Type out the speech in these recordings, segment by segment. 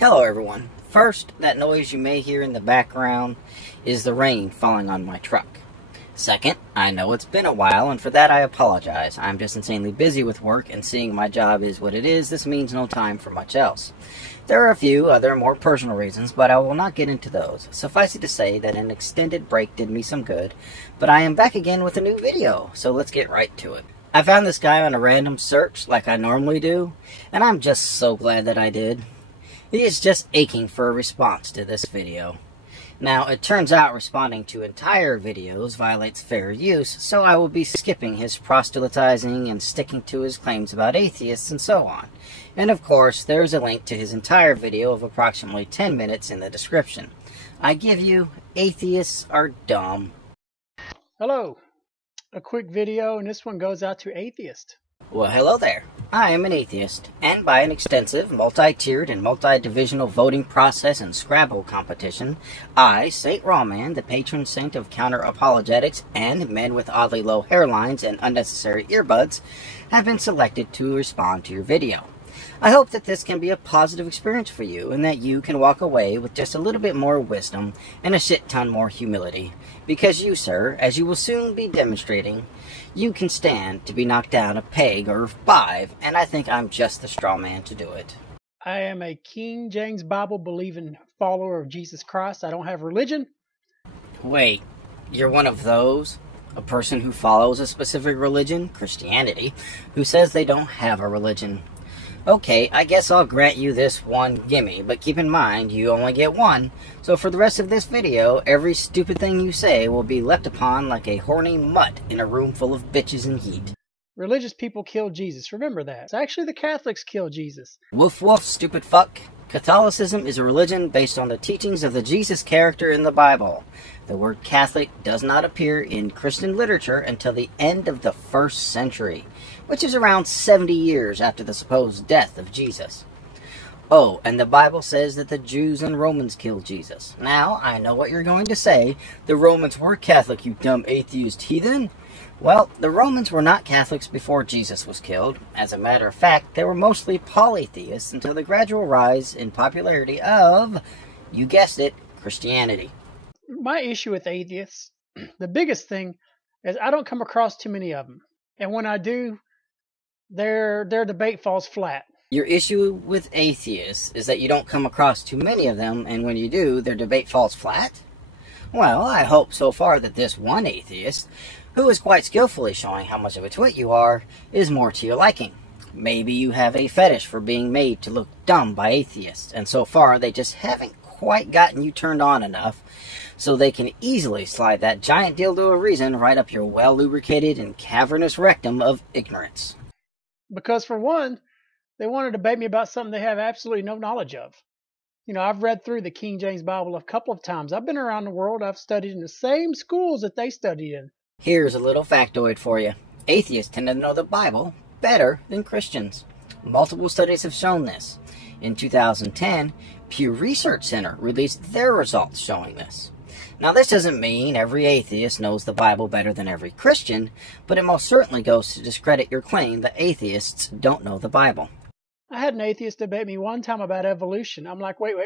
Hello everyone. First, that noise you may hear in the background is the rain falling on my truck. Second, I know it's been a while, and for that I apologize. I'm just insanely busy with work, and seeing my job is what it is, this means no time for much else. There are a few other more personal reasons, but I will not get into those. Suffice it to say that an extended break did me some good, but I am back again with a new video, so let's get right to it. I found this guy on a random search like I normally do, and I'm just so glad that I did. He is just aching for a response to this video. Now, it turns out responding to entire videos violates fair use, so I will be skipping his proselytizing and sticking to his claims about atheists and so on. And of course, there is a link to his entire video of approximately 10 minutes in the description. I give you, atheists are dumb. Hello. A quick video, and this one goes out to atheists. Well, hello there. I am an atheist, and by an extensive, multi-tiered, and multi-divisional voting process and Scrabble competition, I, St. Rawman, the patron saint of counter-apologetics and men with oddly low hairlines and unnecessary earbuds, have been selected to respond to your video. I hope that this can be a positive experience for you, and that you can walk away with just a little bit more wisdom and a shit ton more humility. Because you, sir, as you will soon be demonstrating, you can stand to be knocked down a peg or 5, and I think I'm just the straw man to do it. I am a King James Bible believing follower of Jesus Christ. I don't have religion. Wait, you're one of those? A person who follows a specific religion, Christianity, who says they don't have a religion. Okay, I guess I'll grant you this one gimme, but keep in mind, you only get one, so for the rest of this video, every stupid thing you say will be leapt upon like a horny mutt in a room full of bitches and heat. Religious people killed Jesus. Remember that. It's actually the Catholics killed Jesus. Woof woof, stupid fuck. Catholicism is a religion based on the teachings of the Jesus character in the Bible. The word Catholic does not appear in Christian literature until the end of the 1st century, which is around 70 years after the supposed death of Jesus. Oh, and the Bible says that the Jews and Romans killed Jesus. Now, I know what you're going to say. The Romans were Catholic, you dumb atheist heathen. Well, the Romans were not Catholics before Jesus was killed. As a matter of fact, they were mostly polytheists until the gradual rise in popularity of, you guessed it, Christianity. My issue with atheists, the biggest thing, is I don't come across too many of them. And when I do, their debate falls flat. Your issue with atheists is that you don't come across too many of them, and when you do, their debate falls flat? Well, I hope so far that this one atheist, who is quite skillfully showing how much of a twit you are, is more to your liking. Maybe you have a fetish for being made to look dumb by atheists, and so far they just haven't quite gotten you turned on enough, so they can easily slide that giant dildo of reason right up your well-lubricated and cavernous rectum of ignorance. Because for one, they want to debate me about something they have absolutely no knowledge of. You know, I've read through the King James Bible a couple of times. I've been around the world. I've studied in the same schools that they studied in. Here's a little factoid for you. Atheists tend to know the Bible better than Christians. Multiple studies have shown this. In 2010, Pew Research Center released their results showing this. Now, this doesn't mean every atheist knows the Bible better than every Christian, but it most certainly goes to discredit your claim that atheists don't know the Bible. I had an atheist debate me one time about evolution. I'm like, wait.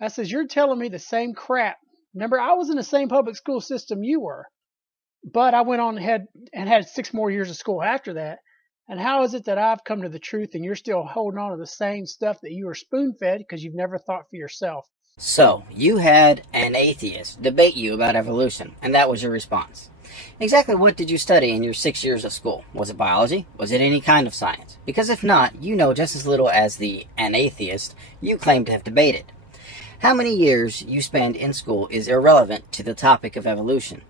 I says, you're telling me the same crap. Remember, I was in the same public school system you were, but I went on ahead and had 6 more years of school after that. And how is it that I've come to the truth and you're still holding on to the same stuff that you were spoon-fed because you've never thought for yourself? So, you had an atheist debate you about evolution, and that was your response. Exactly what did you study in your 6 years of school? Was it biology? Was it any kind of science? Because if not, you know just as little as an atheist you claim to have debated. How many years you spend in school is irrelevant to the topic of evolution.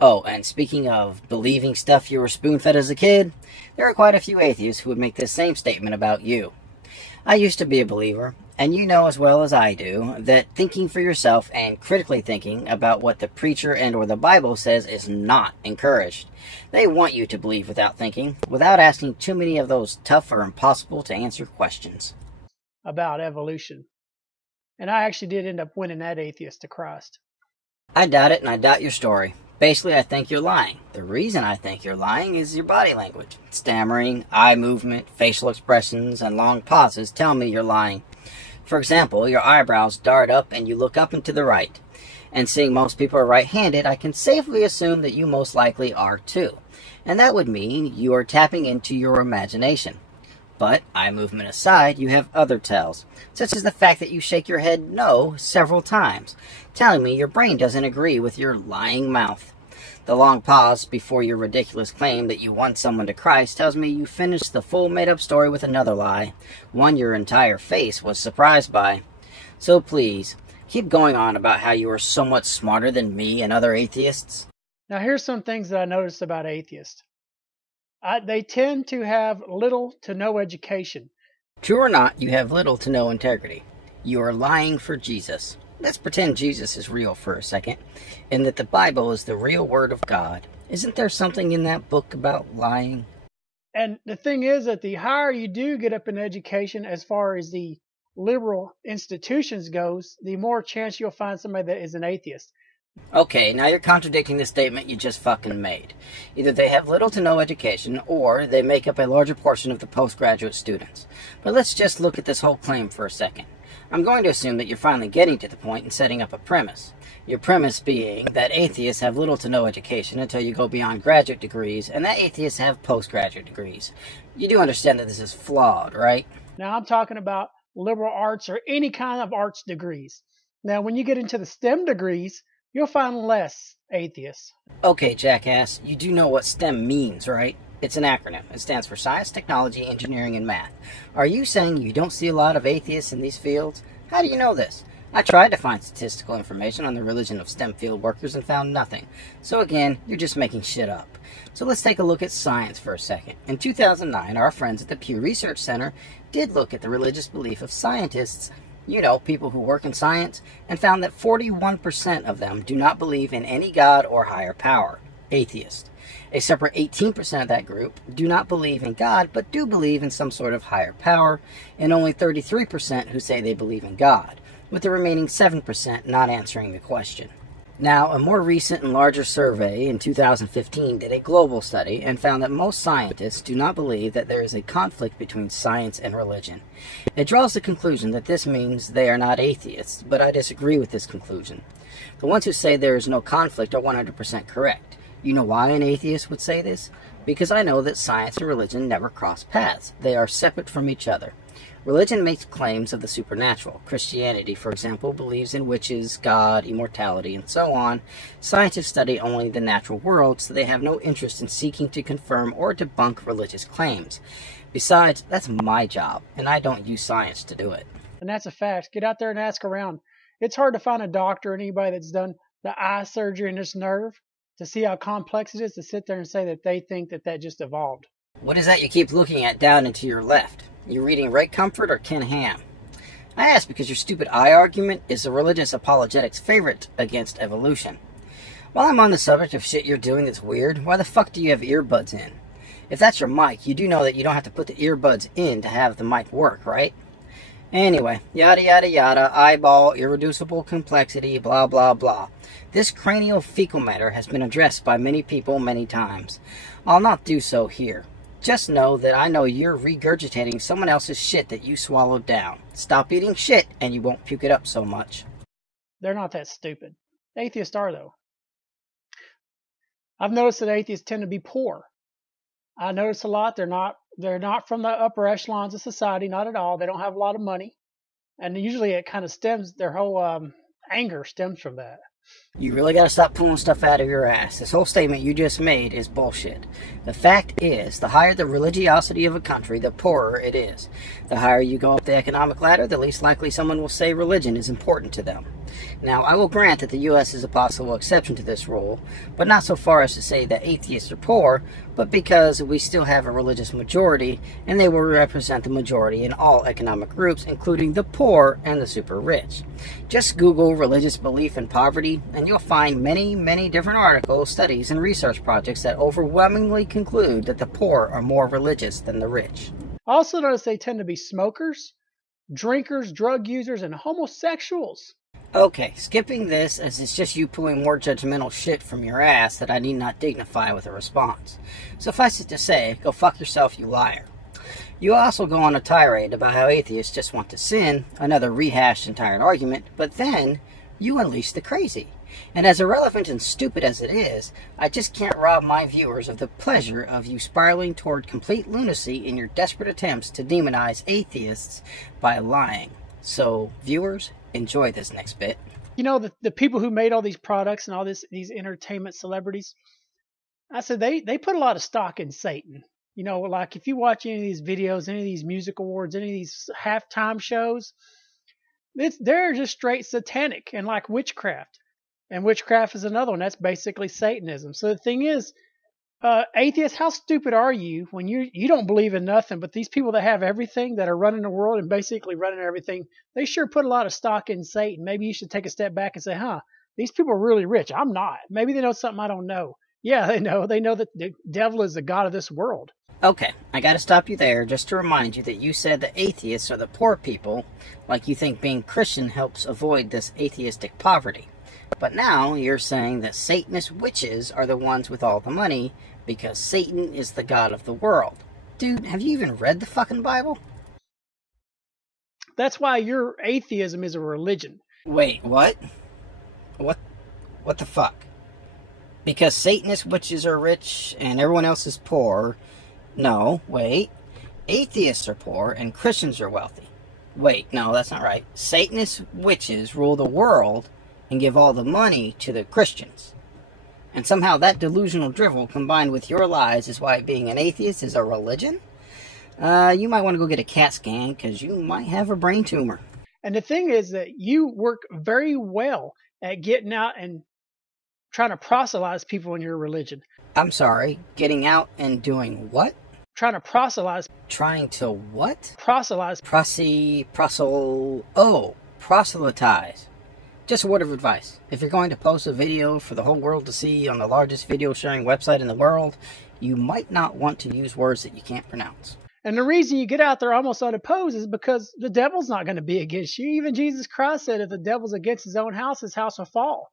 Oh, and speaking of believing stuff you were spoon-fed as a kid, there are quite a few atheists who would make this same statement about you. I used to be a believer, and you know as well as I do that thinking for yourself and critically thinking about what the preacher and or the Bible says is not encouraged. They want you to believe without thinking, without asking too many of those tough or impossible to answer questions. About evolution. And I actually did end up winning that atheist to Christ. I doubt it, and I doubt your story. Basically, I think you're lying. The reason I think you're lying is your body language. Stammering, eye movement, facial expressions, and long pauses tell me you're lying. For example, your eyebrows dart up and you look up and to the right. And seeing most people are right-handed, I can safely assume that you most likely are too. And that would mean you are tapping into your imagination. But, eye movement aside, you have other tells, such as the fact that you shake your head no several times, telling me your brain doesn't agree with your lying mouth. The long pause before your ridiculous claim that you won someone to Christ tells me you finished the full made-up story with another lie, one your entire face was surprised by. So please, keep going on about how you are so much smarter than me and other atheists. Now, here's some things that I noticed about atheists. They tend to have little to no education. True or not, you have little to no integrity. You are lying for Jesus. Let's pretend Jesus is real for a second, and that the Bible is the real Word of God. Isn't there something in that book about lying? And the thing is that the higher you do get up in education as far as the liberal institutions goes, the more chance you'll find somebody that is an atheist. Okay, now you're contradicting the statement you just fucking made. Either they have little to no education, or they make up a larger portion of the postgraduate students. But let's just look at this whole claim for a second. I'm going to assume that you're finally getting to the point and setting up a premise. Your premise being that atheists have little to no education until you go beyond graduate degrees, and that atheists have postgraduate degrees. You do understand that this is flawed, right? Now I'm talking about liberal arts or any kind of arts degrees. Now when you get into the STEM degrees, you'll find less atheists. Okay, jackass, you do know what STEM means, right? It's an acronym. It stands for Science, Technology, Engineering, and Math. Are you saying you don't see a lot of atheists in these fields? How do you know this? I tried to find statistical information on the religion of STEM field workers and found nothing. So again, you're just making shit up. So let's take a look at science for a second. In 2009, our friends at the Pew Research Center did look at the religious belief of scientists, you know, people who work in science, and found that 41% of them do not believe in any God or higher power, atheist. A separate 18% of that group do not believe in God, but do believe in some sort of higher power, and only 33% who say they believe in God, with the remaining 7% not answering the question. Now, a more recent and larger survey in 2015 did a global study and found that most scientists do not believe that there is a conflict between science and religion. It draws the conclusion that this means they are not atheists, but I disagree with this conclusion. The ones who say there is no conflict are 100% correct. You know why an atheist would say this? Because I know that science and religion never cross paths. They are separate from each other. Religion makes claims of the supernatural. Christianity, for example, believes in witches, God, immortality, and so on. Scientists study only the natural world, so they have no interest in seeking to confirm or debunk religious claims. Besides, that's my job, and I don't use science to do it. And that's a fact. Get out there and ask around. It's hard to find a doctor or anybody that's done the eye surgery in this nerve to see how complex it is to sit there and say that they think that that just evolved. What is that you keep looking at down and to your left? You reading Ray Comfort or Ken Ham? I ask because your stupid eye argument is the religious apologetics' favorite against evolution. While I'm on the subject of shit you're doing that's weird, why the fuck do you have earbuds in? If that's your mic, you do know that you don't have to put the earbuds in to have the mic work, right? Anyway, yada yada yada, eyeball, irreducible complexity, blah blah blah. This cranial fecal matter has been addressed by many people many times. I'll not do so here. Just know that I know you're regurgitating someone else's shit that you swallowed down. Stop eating shit and you won't puke it up so much. They're not that stupid. Atheists are, though. I've noticed that atheists tend to be poor. I notice a lot. They're not from the upper echelons of society, not at all. They don't have a lot of money. And usually it kind of stems, their whole anger stems from that. You really gotta stop pulling stuff out of your ass. This whole statement you just made is bullshit. The fact is, the higher the religiosity of a country, the poorer it is. The higher you go up the economic ladder, the least likely someone will say religion is important to them. Now, I will grant that the U.S. is a possible exception to this rule, but not so far as to say that atheists are poor, but because we still have a religious majority, and they will represent the majority in all economic groups, including the poor and the super rich. Just Google religious belief in poverty, and you'll find many, many different articles, studies, and research projects that overwhelmingly conclude that the poor are more religious than the rich. I also notice they tend to be smokers, drinkers, drug users, and homosexuals. Okay, skipping this as it's just you pulling more judgmental shit from your ass that I need not dignify with a response. Suffice it to say, go fuck yourself, you liar. You also go on a tirade about how atheists just want to sin, another rehashed and tired argument, but then you unleash the crazy. And as irrelevant and stupid as it is, I just can't rob my viewers of the pleasure of you spiraling toward complete lunacy in your desperate attempts to demonize atheists by lying. So, viewers, enjoy this next bit. You know, the people who made all these products and all these entertainment celebrities, I said they put a lot of stock in Satan. You know, like if you watch any of these videos, any of these music awards, any of these halftime shows, they're just straight satanic and like witchcraft. And witchcraft is another one. That's basically Satanism. So the thing is, atheists, how stupid are you when you don't believe in nothing? But these people that have everything, that are running the world and basically running everything, they sure put a lot of stock in Satan. Maybe you should take a step back and say, these people are really rich. I'm not. Maybe they know something I don't know. Yeah, they know. They know that the devil is the god of this world. Okay, I gotta stop you there just to remind you that you said that atheists are the poor people, like you think being Christian helps avoid this atheistic poverty. But now you're saying that Satanist witches are the ones with all the money because Satan is the god of the world. Dude, have you even read the fucking Bible? That's why your atheism is a religion. Wait, what? What the fuck? Because Satanist witches are rich and everyone else is poor. No, wait. Atheists are poor and Christians are wealthy. Wait, no, that's not right. Satanist witches rule the world and give all the money to the Christians. And somehow that delusional drivel combined with your lies is why being an atheist is a religion? You might want to go get a CAT scan because you might have a brain tumor. And the thing is that you work very well at getting out and trying to proselytize people in your religion. I'm sorry, getting out and doing what? Trying to proselytize. Trying to what? Proselytize. Proselytize. Just a word of advice. If you're going to post a video for the whole world to see on the largest video sharing website in the world, you might not want to use words that you can't pronounce. And the reason you get out there almost unopposed is because the devil's not going to be against you. Even Jesus Christ said if the devil's against his house will fall.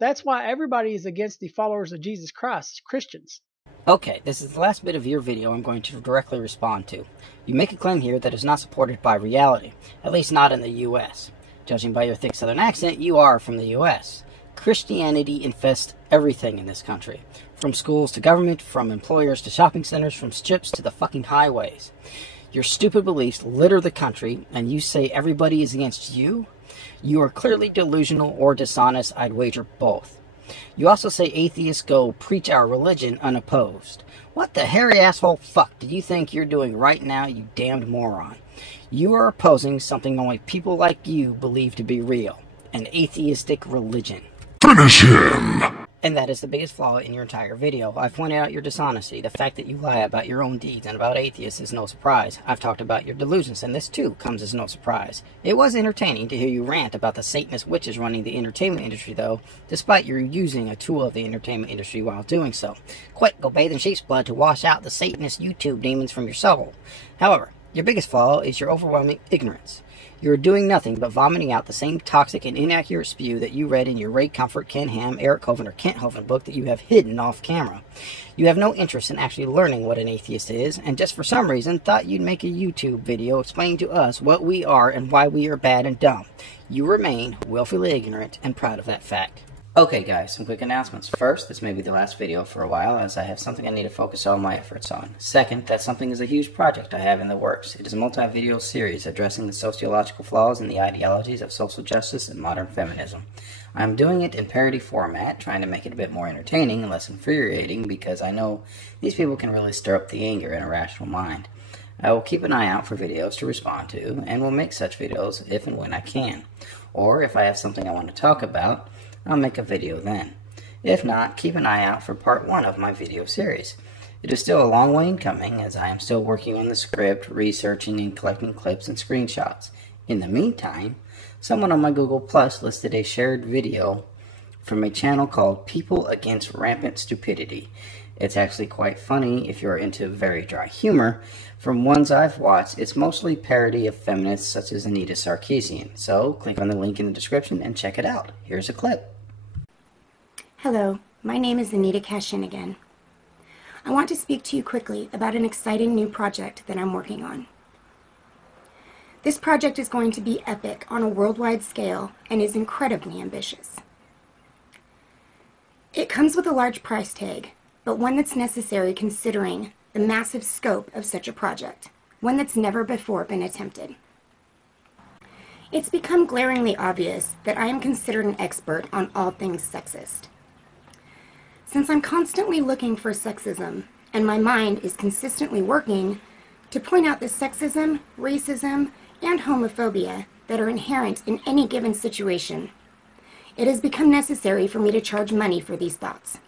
That's why everybody is against the followers of Jesus Christ, Christians. Okay, this is the last bit of your video I'm going to directly respond to. You make a claim here that is not supported by reality, at least not in the U.S. Judging by your thick southern accent, you are from the U.S. Christianity infests everything in this country. From schools to government, from employers to shopping centers, from strips to the fucking highways. Your stupid beliefs litter the country, and you say everybody is against you? You are clearly delusional or dishonest. I'd wager both. You also say atheists go preach our religion unopposed. What the hairy asshole fuck do you think you're doing right now, you damned moron? You are opposing something only people like you believe to be real. An atheistic religion. Finish him! And that is the biggest flaw in your entire video. I've pointed out your dishonesty. The fact that you lie about your own deeds and about atheists is no surprise. I've talked about your delusions, and this too comes as no surprise. It was entertaining to hear you rant about the Satanist witches running the entertainment industry, though, despite you using a tool of the entertainment industry while doing so. Quick, go bathe in sheep's blood to wash out the Satanist YouTube demons from your soul. However, your biggest flaw is your overwhelming ignorance. You're doing nothing but vomiting out the same toxic and inaccurate spew that you read in your Ray Comfort, Ken Ham, Eric Hovind, or Kent Hovind book that you have hidden off camera. You have no interest in actually learning what an atheist is, and just for some reason thought you'd make a YouTube video explaining to us what we are and why we are bad and dumb. You remain willfully ignorant and proud of that fact. Okay guys, some quick announcements. First, this may be the last video for a while as I have something I need to focus all my efforts on. Second, that something is a huge project I have in the works. It is a multi-video series addressing the sociological flaws and the ideologies of social justice and modern feminism. I'm doing it in parody format, trying to make it a bit more entertaining and less infuriating because I know these people can really stir up the anger in a rational mind. I will keep an eye out for videos to respond to and will make such videos if and when I can. Or if I have something I want to talk about, I'll make a video then. If not, keep an eye out for part 1 of my video series. It is still a long way in coming as I am still working on the script, researching and collecting clips and screenshots. In the meantime, someone on my Google Plus listed a shared video from a channel called People Against Rampant Stupidity. It's actually quite funny if you're into very dry humor. From ones I've watched, it's mostly parody of feminists such as Anita Sarkeesian. So, click on the link in the description and check it out. Here's a clip. Hello, my name is Anita Cashin again. I want to speak to you quickly about an exciting new project that I'm working on. This project is going to be epic on a worldwide scale and is incredibly ambitious. It comes with a large price tag, but one that's necessary considering the massive scope of such a project, one that's never before been attempted. It's become glaringly obvious that I am considered an expert on all things sexist. Since I'm constantly looking for sexism, and my mind is consistently working to point out the sexism, racism, and homophobia that are inherent in any given situation, it has become necessary for me to charge money for these thoughts.